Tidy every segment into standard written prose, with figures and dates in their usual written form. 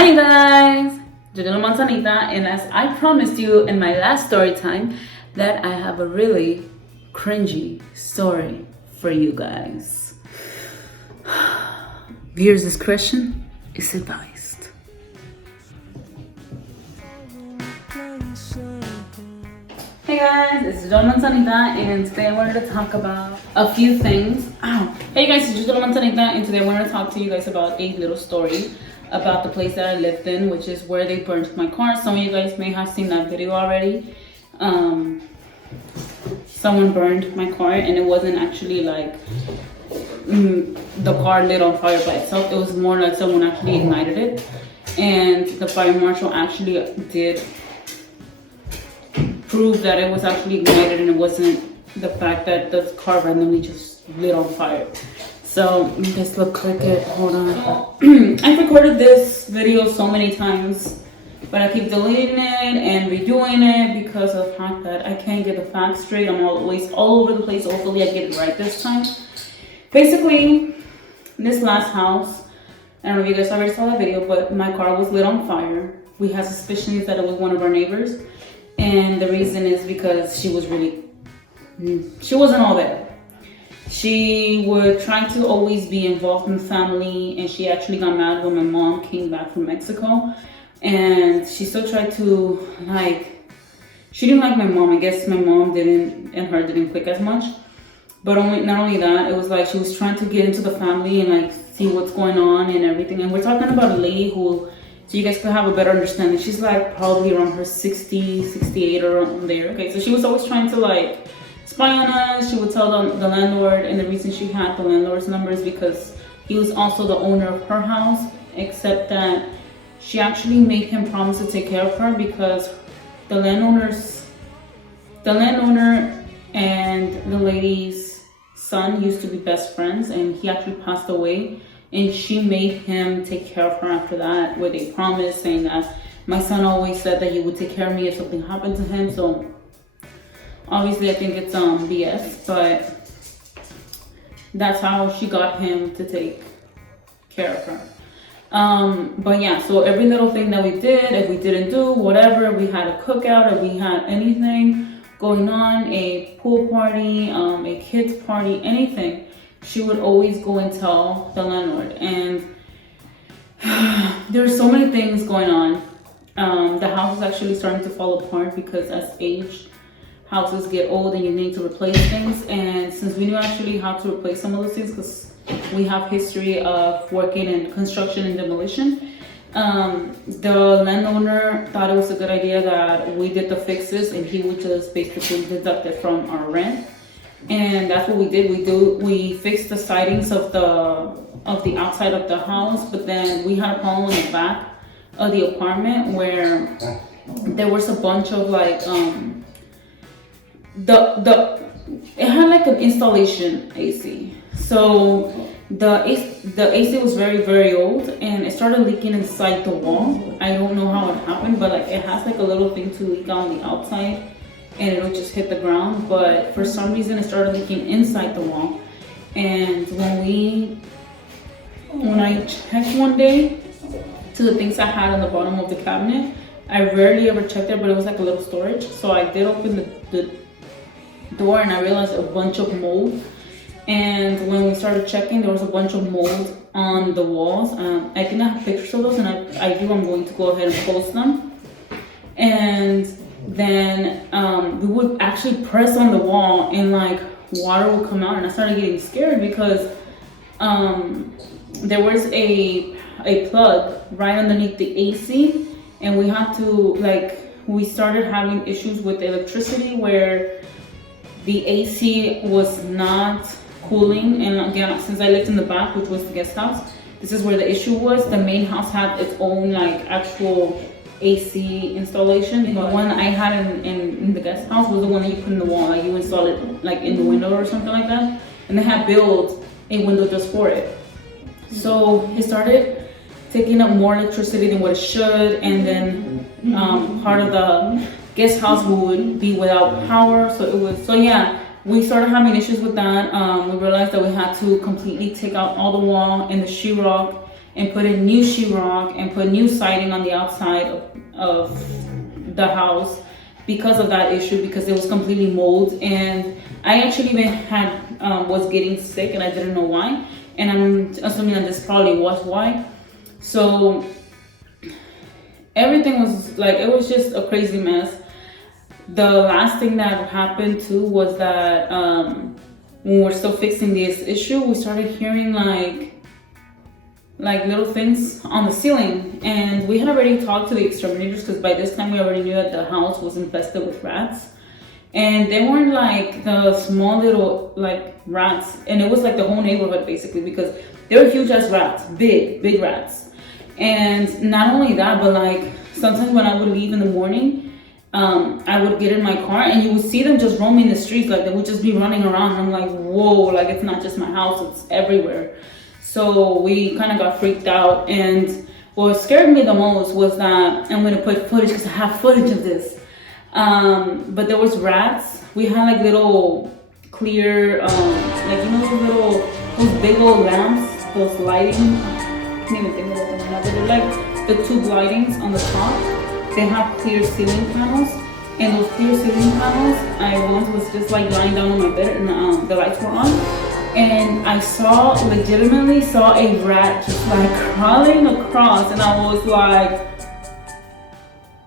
Hi guys, Jojo Manzanita, and as I promised you in my last story time, that I have a really cringy story for you guys. Viewers' discretion is advised. Hey guys, it's Jojo Manzanita, and today I wanted to talk about a few things. Hey guys, it's Jojo Manzanita, and today I wanted to talk to you guys about a little story about the place that I lived in, which is where they burned my car. Some of you guys may have seen that video already. Someone burned my car, and it wasn't actually like the car lit on fire by itself. It was more like someone actually ignited it, and the fire marshal actually did prove that it was actually ignited, and it wasn't the fact that the car randomly just lit on fire. So this look like it. Hold on. I've recorded this video so many times, but I keep deleting it and redoing it because of the fact that I can't get the facts straight. I'm always all over the place. Hopefully I get it right this time. Basically, this last house, I don't know if you guys already saw that video, but my car was lit on fire. We had suspicions that it was one of our neighbors, and the reason is because she wasn't all there. She would try to always be involved in the family, and she actually got mad when my mom came back from Mexico, and she still tried to, she didn't like my mom. I guess my mom didn't click as much, but not only that, it was like she was trying to get into the family and see what's going on and everything. And we're talking about a lady who, so you guys could have a better understanding, she's probably around her 60, 68 or around there. Okay, so she was always trying to spy on us. She would tell the landlord, and the reason she had the landlord's number is because he was also the owner of her house, except that she actually made him promise to take care of her because the landowner and the lady's son used to be best friends, and he actually passed away, and she made him take care of her after that, where they promised, saying that my son always said that he would take care of me if something happened to him. So obviously, I think it's BS, but that's how she got him to take care of her. But yeah, so every little thing that we did, if we didn't do whatever, we had a cookout, if we had anything going on, a pool party, a kids party, anything, she would always go and tell the landlord. And there's so many things going on. The house is actually starting to fall apart because as houses get old and you need to replace things, and since we knew actually how to replace some of those things because we have history of working in construction and demolition, the landowner thought it was a good idea that we did the fixes and he would just basically deduct it from our rent. And that's what we did. We fixed the sidings of the outside of the house, but then we had a problem in the back of the apartment where there was a bunch of it had an installation AC. So the AC was very, very old, and it started leaking inside the wall. I don't know how it happened, but it has a little thing to leak on the outside, and it'll just hit the ground. But for some reason, it started leaking inside the wall. And when I checked one day to the things I had on the bottom of the cabinet, I rarely ever checked it, but it was a little storage. So I did open the door, and I realized a bunch of mold. And when we started checking, there was a bunch of mold on the walls. I think I have pictures of those, and I'm going to go ahead and post them. And then we would actually press on the wall, and water would come out, and I started getting scared because there was a plug right underneath the AC, and we had to we started having issues with the electricity where the AC was not cooling. And again, since I lived in the back, which was the guest house, this is where the issue was. The main house had its own actual AC installation. The one I had in the guest house was the one that you put in the wall, you install it in the window or something like that, and they had built a window just for it. So it started taking up more electricity than what it should, and then part of the guest house would be without power. So yeah, we started having issues with that. We realized that we had to completely take out all the wall and the sheetrock and put in new sheetrock and put new siding on the outside of the house because of that issue, because it was completely mold. And I actually even was getting sick and I didn't know why, and I'm assuming that this probably was why. So everything was like, it was just a crazy mess. The last thing that happened too was that when we're still fixing this issue, we started hearing like little things on the ceiling, and we had already talked to the exterminators because by this time we already knew that the house was infested with rats. And they weren't like the small little like rats, and it was like the whole neighborhood basically, because they were huge as rats, big rats. And not only that, but like sometimes when I would leave in the morning, I would get in my car and you would see them just roaming the streets, like they would just be running around. I'm like, whoa, like it's not just my house, it's everywhere. So we kind of got freaked out, and what scared me the most was that, I'm gonna put footage because I have footage of this, but there was rats. We had like little clear, like you know those big old lamps, those lighting, I can't even think of what they're, but they're like the tube lightings on the top. They have clear ceiling panels, and those clear ceiling panels, I once was just like lying down on my bed and the lights were on, and I legitimately saw a rat just like crawling across, and I was like,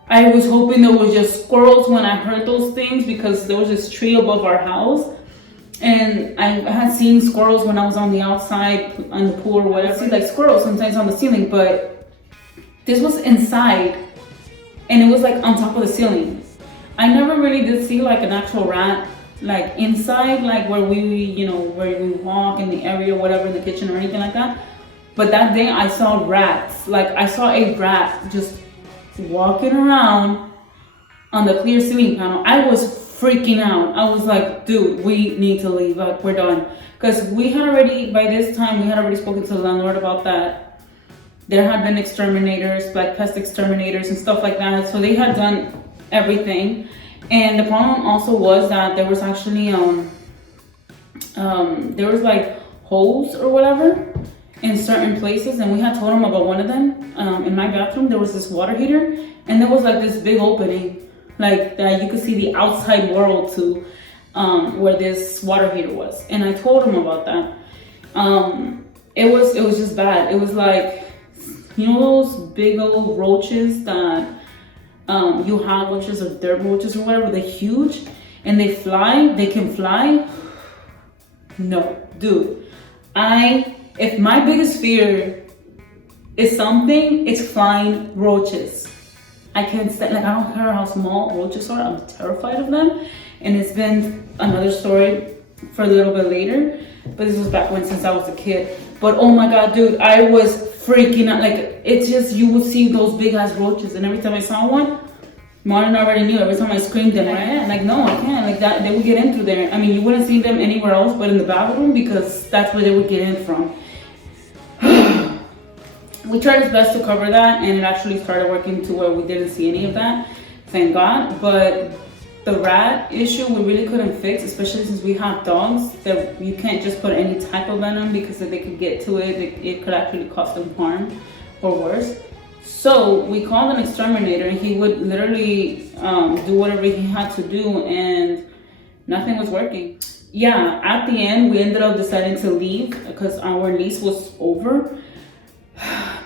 I was hoping there was just squirrels when I heard those things, because there was this tree above our house, and I had seen squirrels when I was on the outside on the pool or whatever. I see like squirrels sometimes on the ceiling, but this was inside. And it was like on top of the ceiling. I never really did see like an actual rat like inside, like where where we walk in the area or whatever, in the kitchen or anything like that. But that day I saw rats. Like I saw a rat just walking around on the clear ceiling panel. I was freaking out. I was like, dude, we need to leave. Like, we're done. Because by this time, we had already spoken to the landlord about that. There had been exterminators, like pest exterminators and stuff like that. So they had done everything. And the problem also was that there was actually, there was like holes or whatever in certain places. And we had told them about one of them. In my bathroom, there was this water heater. And there was like this big opening, like that you could see the outside world to where this water heater was. And I told them about that. It was just bad. It was like, you know those big old roaches that you have, which is dirt roaches or whatever, they're huge and they can fly. No, dude, if my biggest fear is something, it's flying roaches. I can't stand, like I don't care how small roaches are, I'm terrified of them. And it's been another story for a little bit later, but this was back since I was a kid. But oh my God, dude, I was freaking out. Like, it's just, you would see those big ass roaches, and every time I saw one, Martin already knew. Every time I screamed in my head, like, no, I can't, like that, they would get in through there. I mean, you wouldn't see them anywhere else but in the bathroom, because that's where they would get in from. We tried our best to cover that, and it actually started working to where we didn't see any of that, thank God. But the rat issue we really couldn't fix, especially since we have dogs that you can't just put any type of venom, because if they could get to it, it could actually cause them harm or worse. So we called an exterminator, and he would literally do whatever he had to do, and nothing was working. Yeah, at the end, we ended up deciding to leave because our lease was over.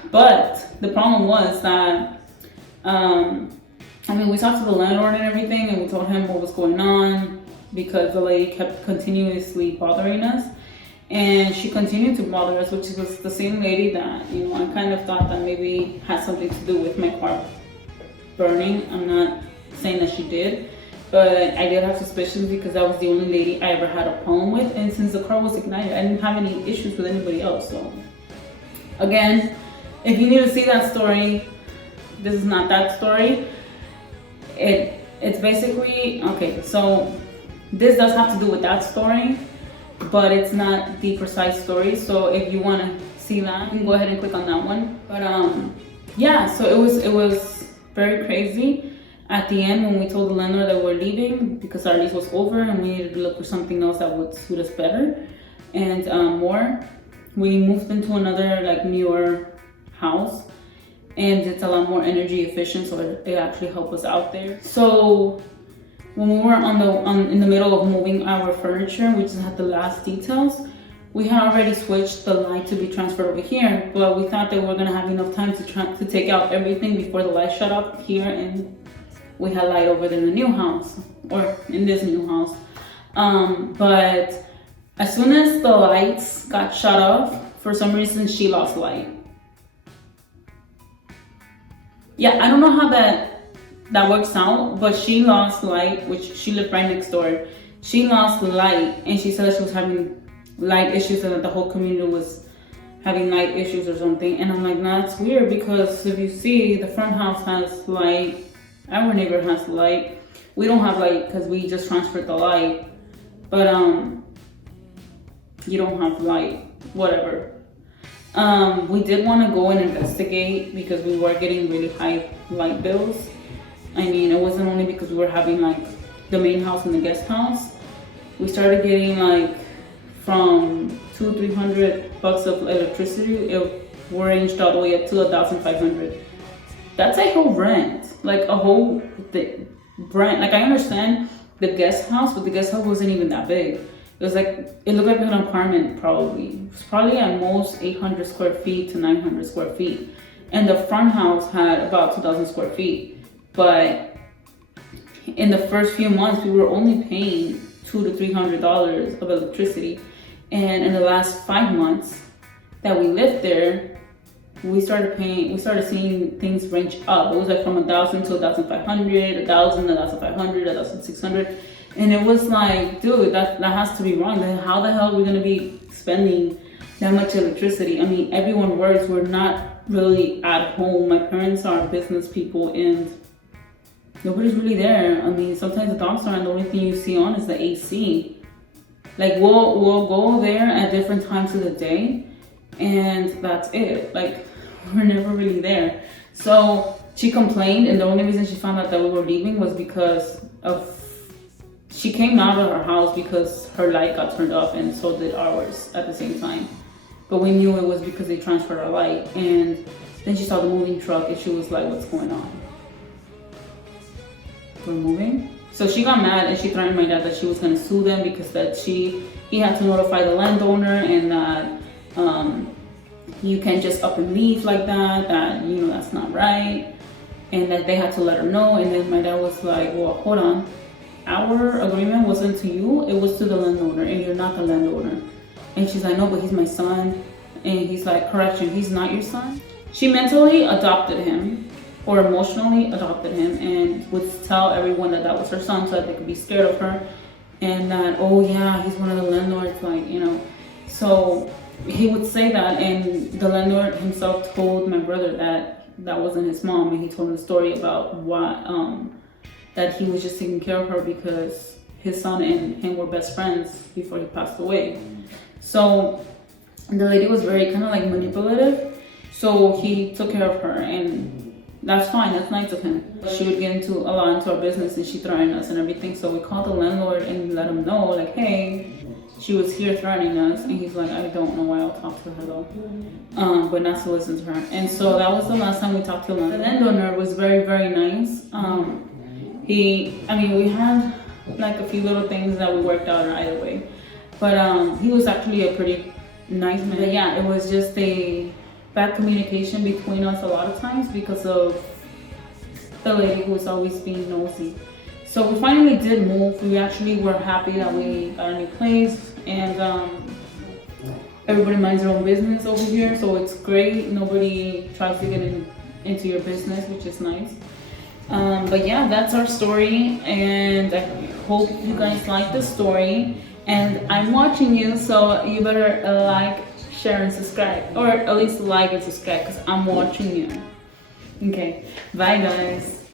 But the problem was that, we talked to the landlord and everything, and we told him what was going on, because the lady kept continuously bothering us. And she continued to bother us, which was the same lady that, I kind of thought that maybe had something to do with my car burning. I'm not saying that she did, but I did have suspicions because that was the only lady I ever had a problem with. And since the car was ignited, I didn't have any issues with anybody else. So again, if you need to see that story, this is not that story. It's basically, okay, so this does have to do with that story, but it's not the precise story. So if you want to see that, you can go ahead and click on that one. But yeah, so it was very crazy at the end when we told the landlord that we're leaving because our lease was over and we needed to look for something else that would suit us better and more. We moved into another like newer house, and it's a lot more energy efficient, so it actually helped us out there. So when we were in the middle of moving our furniture, we just had the last details. We had already switched the light to be transferred over here, but we thought that we were gonna have enough time to take out everything before the light shut off here, and we had light over there in the new house, or in this new house. But as soon as the lights got shut off, for some reason she lost light. Yeah, I don't know how that works out, but she lost light, which she lived right next door. She lost light, and she said she was having light issues and that the whole community was having light issues or something. And I'm like, nah, that's weird, because if you see, the front house has light, our neighbor has light. We don't have light because we just transferred the light, but you don't have light, whatever. We did want to go and investigate because we were getting really high light bills. I mean, it wasn't only because we were having like the main house and the guest house. We started getting like from $200-300 of electricity. It ranged all the way up to $1,500. That's a whole rent, like a whole rent. Like I understand the guest house, but the guest house wasn't even that big. It was like, it looked like an apartment probably. It was probably at most 800 square feet to 900 square feet. And the front house had about 2,000 square feet. But in the first few months, we were only paying $200 to $300 of electricity. And in the last 5 months that we lived there, we started seeing things range up. It was like from 1,000 to 1,500, 1,000, 1,500, 1,600. And it was like, dude, that has to be wrong. Then how the hell are we gonna be spending that much electricity? I mean, everyone works. We're not really at home. My parents are business people, and nobody's really there. I mean, sometimes the dogs are, and the only thing you see on is the AC. Like we'll go there at different times of the day, and that's it. Like we're never really there. So she complained, and the only reason she found out that we were leaving was because of, she came out of her house because her light got turned off, and so did ours at the same time. But we knew it was because they transferred our light. And then she saw the moving truck, and she was like, what's going on? We're moving? So she got mad, and she threatened my dad that she was gonna sue them because that he had to notify the landowner, and that you can't just up and leave like that, that's not right, and that they had to let her know. And then my dad was like, well, hold on. Our agreement wasn't to you, it was to the landowner, and you're not the landowner. And she's like, no, but he's my son. And he's like, correction, he's not your son. She mentally adopted him, or emotionally adopted him, and would tell everyone that was her son so that they could be scared of her, and that, oh yeah, he's one of the landlords, so he would say that. And the landlord himself told my brother that wasn't his mom, and he told him the story about why that he was just taking care of her because his son and him were best friends before he passed away. So the lady was very kind of like manipulative. So he took care of her, and that's fine, that's nice of him. She would get into our business, and she threatened us and everything. So we called the landlord and let him know, like, hey, she was here threatening us. And he's like, I don't know why, I'll talk to her though. But not to listen to her. And so that was the last time we talked to him. The landowner was very, very nice. We had like a few little things that we worked out either way. But he was actually a pretty nice man. But yeah, it was just a bad communication between us a lot of times because of the lady who was always being nosy. So we finally did move. We actually were happy that we got a new place, and everybody minds their own business over here, so it's great. Nobody tries to get into your business, which is nice. But yeah, that's our story, and I hope you guys like the story. And I'm watching you, so you better like, share, and subscribe, or at least like and subscribe, because I'm watching you. Okay, bye guys.